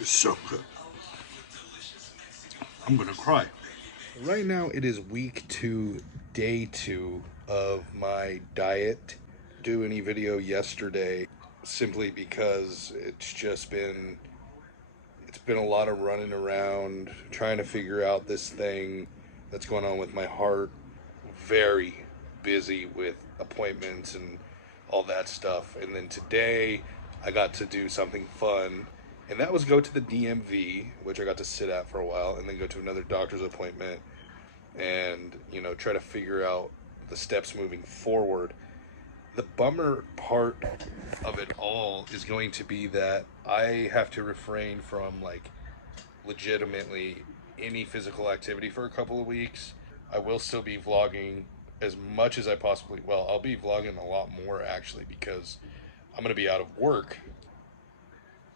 It's so good. I'm gonna cry. Right now, it is week 2, day 2 of my diet. Do any video yesterday simply because it's been a lot of running around trying to figure out this thing that's going on with my heart. Very busy with appointments and all that stuff. And then today I got to do something fun, and that was go to the DMV, which I got to sit at for a while, and then go to another doctor's appointment and, try to figure out the steps moving forward. The bummer part of it all is going to be that I have to refrain from, like, legitimately any physical activity for a couple of weeks. I will still be vlogging as much as I possibly, well, I'll be vlogging a lot more actually, because I'm going to be out of work.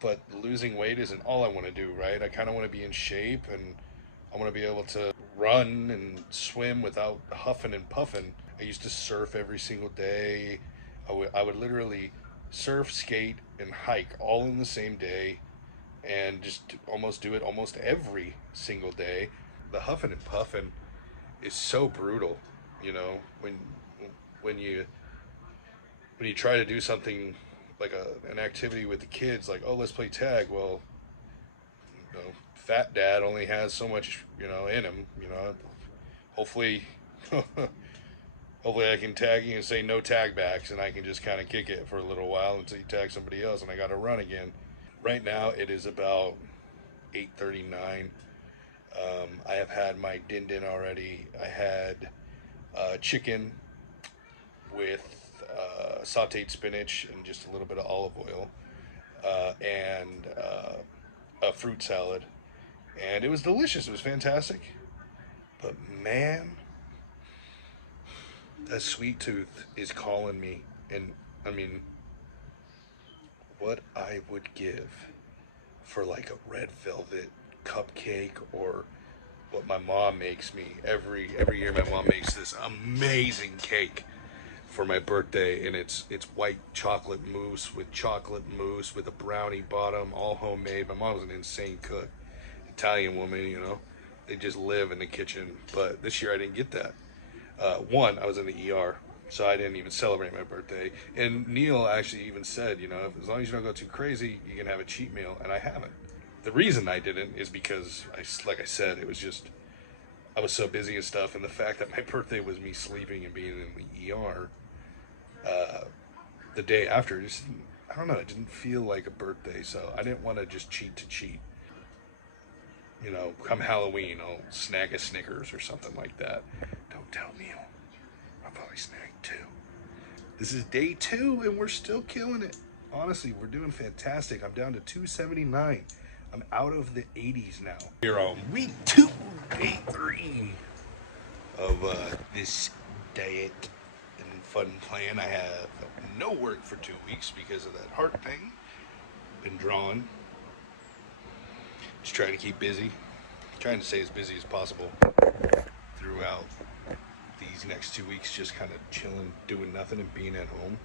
But losing weight isn't all I want to do, right? I kind of want to be in shape, and I want to be able to run and swim without huffing and puffing. I used to surf every single day. I would literally surf, skate, and hike all in the same day, and just almost do it almost every single day. The huffing and puffing is so brutal, you know, when you when you try to do something like an activity with the kids, like, oh, let's play tag. Well, fat dad only has so much, in him. Hopefully, hopefully I can tag you and say no tag backs, and I can just kind of kick it for a little while until you tag somebody else, and I got to run again. Right now it is about 8:39. I have had my din din already. I had chicken with sauteed spinach and just a little bit of olive oil, and a fruit salad, and it was delicious. It was fantastic. But man, that sweet tooth is calling me, and I mean, what I would give for like a red velvet cupcake, or what my mom makes me every year. My mom makes this amazing cake for my birthday, and it's white chocolate mousse with a brownie bottom, all homemade. My mom's an insane cook, Italian woman, they just live in the kitchen. But this year I didn't get that. One, I was in the ER, so I didn't even celebrate my birthday. And Neil actually even said, as long as you don't go too crazy, you can have a cheat meal, and I haven't. The reason I didn't is because, like I said, it was just I was so busy and stuff, and the fact that my birthday was me sleeping and being in the ER uh, the day after, just, I don't know, it didn't feel like a birthday, so I didn't want to just cheat to cheat. Come Halloween, I'll snag a Snickers or something like that. Don't tell Neil. I'll probably snag two. This is day 2, and we're still killing it. Honestly, we're doing fantastic. I'm down to 279. I'm out of the 80s now. We're on week 2, day 3 of this diet and fun plan. I have no work for 2 weeks because of that heart thing. Been drawing. Just trying to keep busy. Trying to stay as busy as possible throughout these next 2 weeks. Just kind of chilling, doing nothing, and being at home.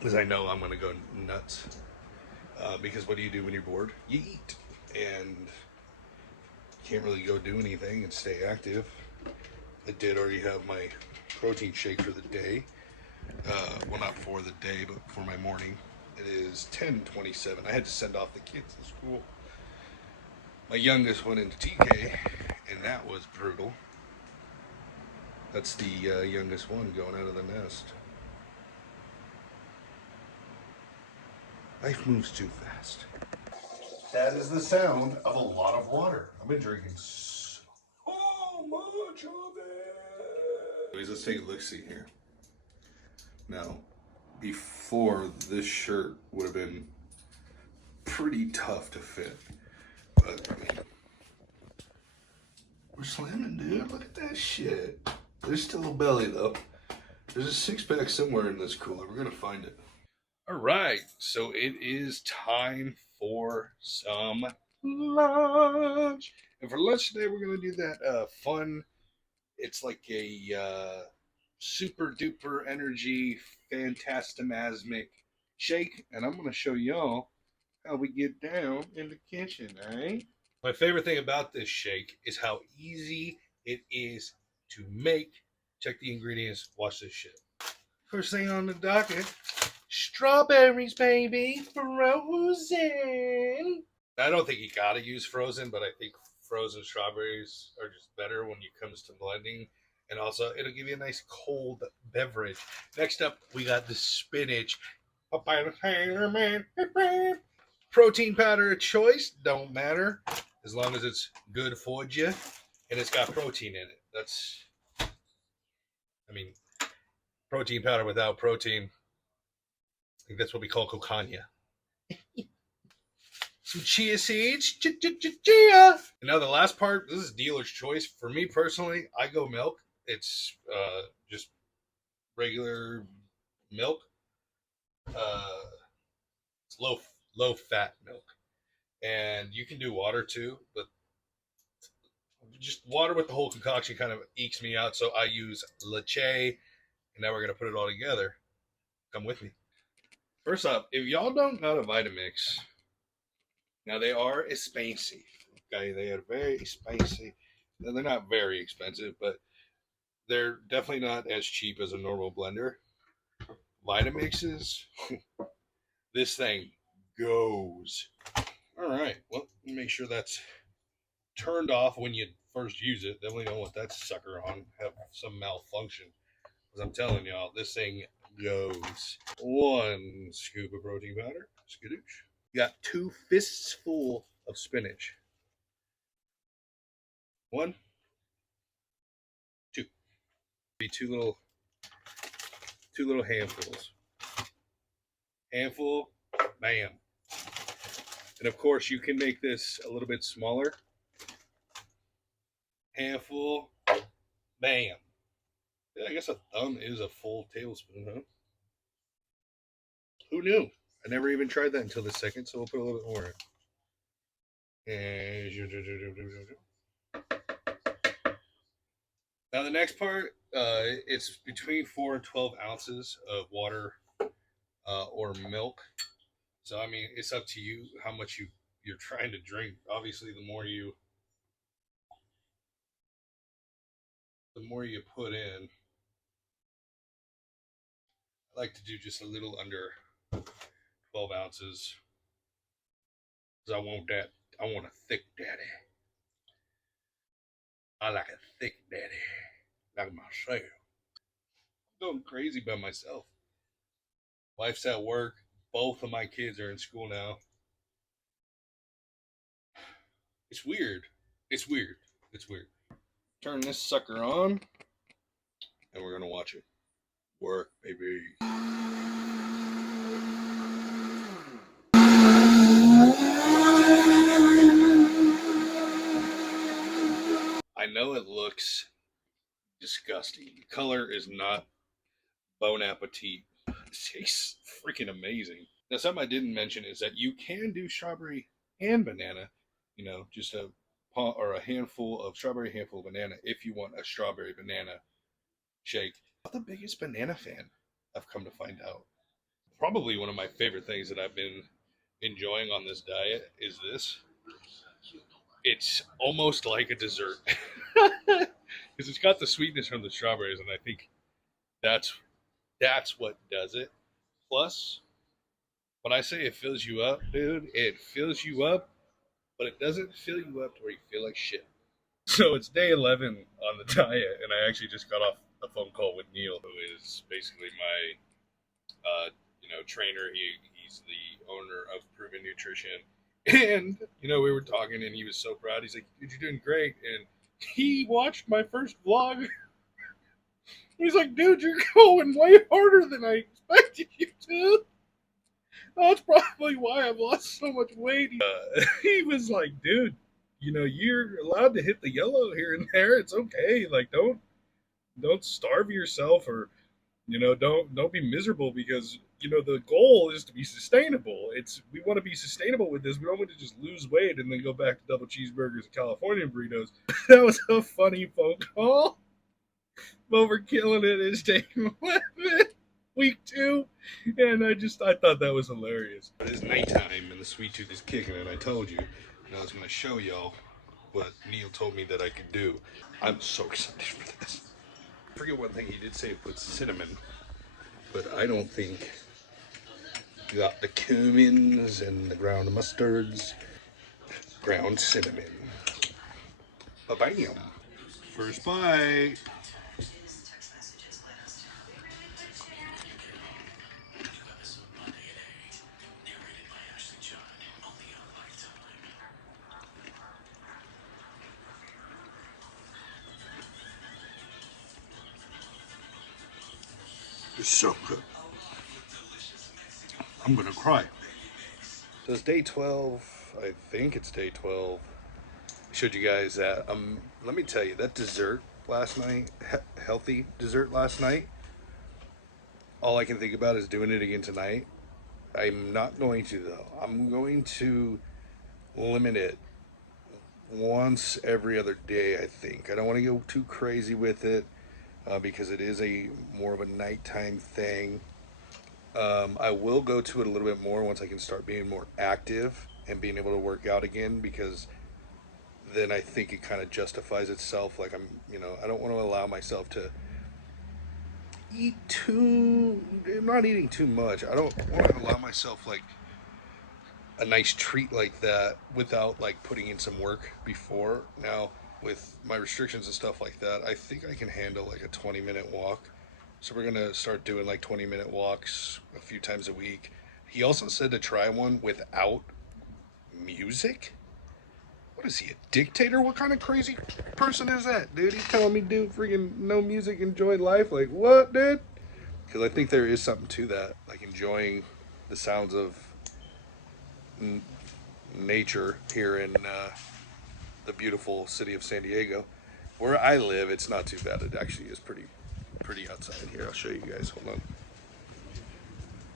Because I know I'm going to go nuts. Because what do you do when you're bored? You eat. And can't really go do anything and stay active. I did already have my protein shake for the day. Well, not for the day, but for my morning. It is 10:27. I had to send off the kids to school. My youngest went into TK, and that was brutal. That's the youngest one going out of the nest. Life moves too fast. That is the sound of a lot of water. I've been drinking so much of it. Anyways, let's take a look-see here. Now, before, this shirt would have been pretty tough to fit. But, I mean, we're slamming, dude. Look at that shit. There's still a belly, though. There's a six-pack somewhere in this cooler. We're going to find it. All right. So it is time for some lunch. And for lunch today, we're going to do that fun. It's like a super duper energy, fantastimasmic shake. And I'm going to show y'all how we get down in the kitchen, eh? My favorite thing about this shake is how easy it is to make. Check the ingredients, watch this shit. First thing on the docket, strawberries, baby, frozen. I don't think you gotta use frozen, but I think frozen strawberries are just better when it comes to blending. And also, it'll give you a nice cold beverage. Next up, we got the spinach. Protein powder of choice, don't matter. As long as it's good for you and it's got protein in it. I mean, protein powder without protein. I think that's what we call cocaine. Some chia seeds. Chia. And now the last part, this is dealer's choice. For me personally, I go milk. It's just regular milk. It's low fat milk. And you can do water too, but just water with the whole concoction kind of ekes me out. So I use leche. And now we're going to put it all together. Come with me. First off, if y'all don't know the Vitamix, now they are spicy. Okay, they are very spicy. Now, they're not very expensive, but they're definitely not as cheap as a normal blender. Vitamixes, this thing goes. All right, well, make sure that's turned off when you first use it. Then we don't want that sucker on, have some malfunction. Because I'm telling y'all, this thing goes. 1 scoop of protein powder, skadoosh. You got 2 fists full of spinach. 1, 2. Be two little handfuls. Handful, bam. And of course, you can make this a little bit smaller. Handful, bam. Yeah, I guess a thumb is a full tablespoon, huh? Who knew? I never even tried that until this second, so we'll put a little bit more in. Now the next part, it's between 4 and 12 ounces of water or milk. So I mean, it's up to you how much you're trying to drink. Obviously, the more you put in. I like to do just a little under 12 ounces because I want a thick daddy. I like a thick daddy, like myself. I'm going crazy by myself. Wife's at work. Both of my kids are in school now. It's weird. It's weird. It's weird. Turn this sucker on, and we're gonna watch it work, baby. I know it looks disgusting. The color is not bon appetit. It tastes freaking amazing. Now, something I didn't mention is that you can do strawberry and banana. You know, just a handful of strawberry, handful of banana if you want a strawberry banana shake. I'm not the biggest banana fan, I've come to find out. Probably one of my favorite things that I've been enjoying on this diet is this. It's almost like a dessert because it's got the sweetness from the strawberries, and I think that's what does it. Plus, when I say it fills you up, dude, it fills you up, but it doesn't fill you up to where you feel like shit. So it's day 11 on the diet, and I actually just got off a phone call with Neil, who is basically my trainer. He's the owner of Proven Nutrition. And, we were talking, and he was so proud. He's like, dude, you're doing great. And he watched my first vlog. He's like, dude, you're going way harder than I expected you to. That's probably why I've lost so much weight. He was like, dude, you're allowed to hit the yellow here and there. It's okay. Like, don't starve yourself, or don't be miserable, because the goal is to be sustainable. We want to be sustainable with this. We don't want to just lose weight and then go back to double cheeseburgers and California burritos. That was a funny phone call. But we're killing it. It's day 11. week 2, and I thought that was hilarious. It is nighttime and the sweet tooth is kicking, and I told you, and I was going to show y'all what Neil told me that I could do. I'm so excited for this. I forget one thing he did say, put cinnamon, but I don't think. You got the cumins and the ground mustards, ground cinnamon. Ba-bam. First bite. It's so good. I'm gonna cry. So it's day 12. I think it's day 12. I showed you guys that. Let me tell you, that dessert last night, healthy dessert last night, all I can think about is doing it again tonight. I'm not going to, though. I'm going to limit it once every other day, I think. I don't want to go too crazy with it because it is a more of a nighttime thing. I will go to it a little bit more once I can start being more active and being able to work out again, because then I think it kind of justifies itself. Like I don't want to allow myself to eat too. I'm not eating too much. I don't want to allow myself like a nice treat like that without like putting in some work before. Now, with my restrictions and stuff like that, I think I can handle like a 20-minute walk. So we're gonna start doing like 20-minute walks a few times a week. He also said to try one without music. What is he, a dictator? What kind of crazy person is that, dude? He's telling me, dude, freaking no music, enjoy life. Like, what, dude? Because I think there is something to that, like enjoying the sounds of nature here in the beautiful city of San Diego. Where I live, it's not too bad. It actually is pretty outside here. I'll show you guys. Hold on.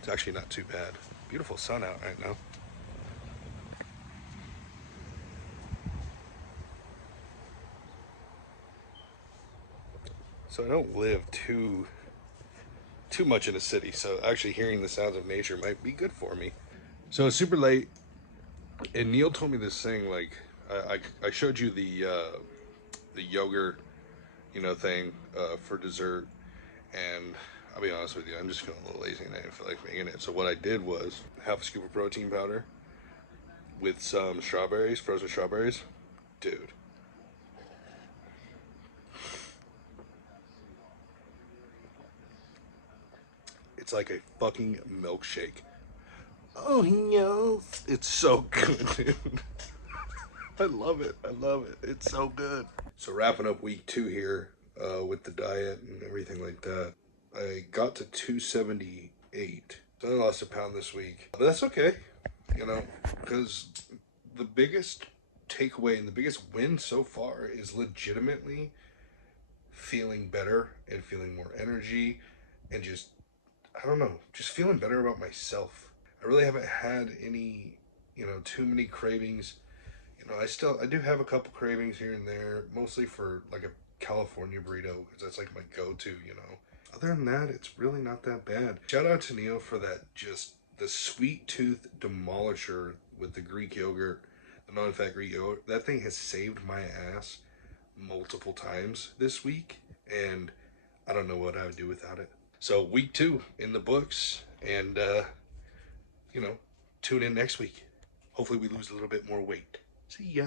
It's actually not too bad. Beautiful sun out right now. So I don't live too much in a city, so actually hearing the sounds of nature might be good for me. So it's super late, and Neil told me this thing. Like I showed you the yogurt, thing for dessert, and I'll be honest with you, I'm just feeling a little lazy and I didn't feel like making it. So what I did was half a scoop of protein powder with some strawberries, frozen strawberries, dude. It's like a fucking milkshake. Oh no, it's so good, dude. I love it. I love it. It's so good. So wrapping up week 2 here with the diet and everything like that. I got to 278. So I lost a pound this week, but that's okay. Because the biggest takeaway and the biggest win so far is legitimately feeling better and feeling more energy and just, I don't know, just feeling better about myself. I really haven't had any, too many cravings. I do have a couple cravings here and there, mostly for like a California burrito, because that's like my go-to. Other than that, it's really not that bad. Shout out to Neil for that, just the sweet tooth demolisher with the Greek yogurt, the non-fat Greek yogurt. That thing has saved my ass multiple times this week, and I don't know what I would do without it. So week 2 in the books, and you know, tune in next week. Hopefully we lose a little bit more weight. See ya.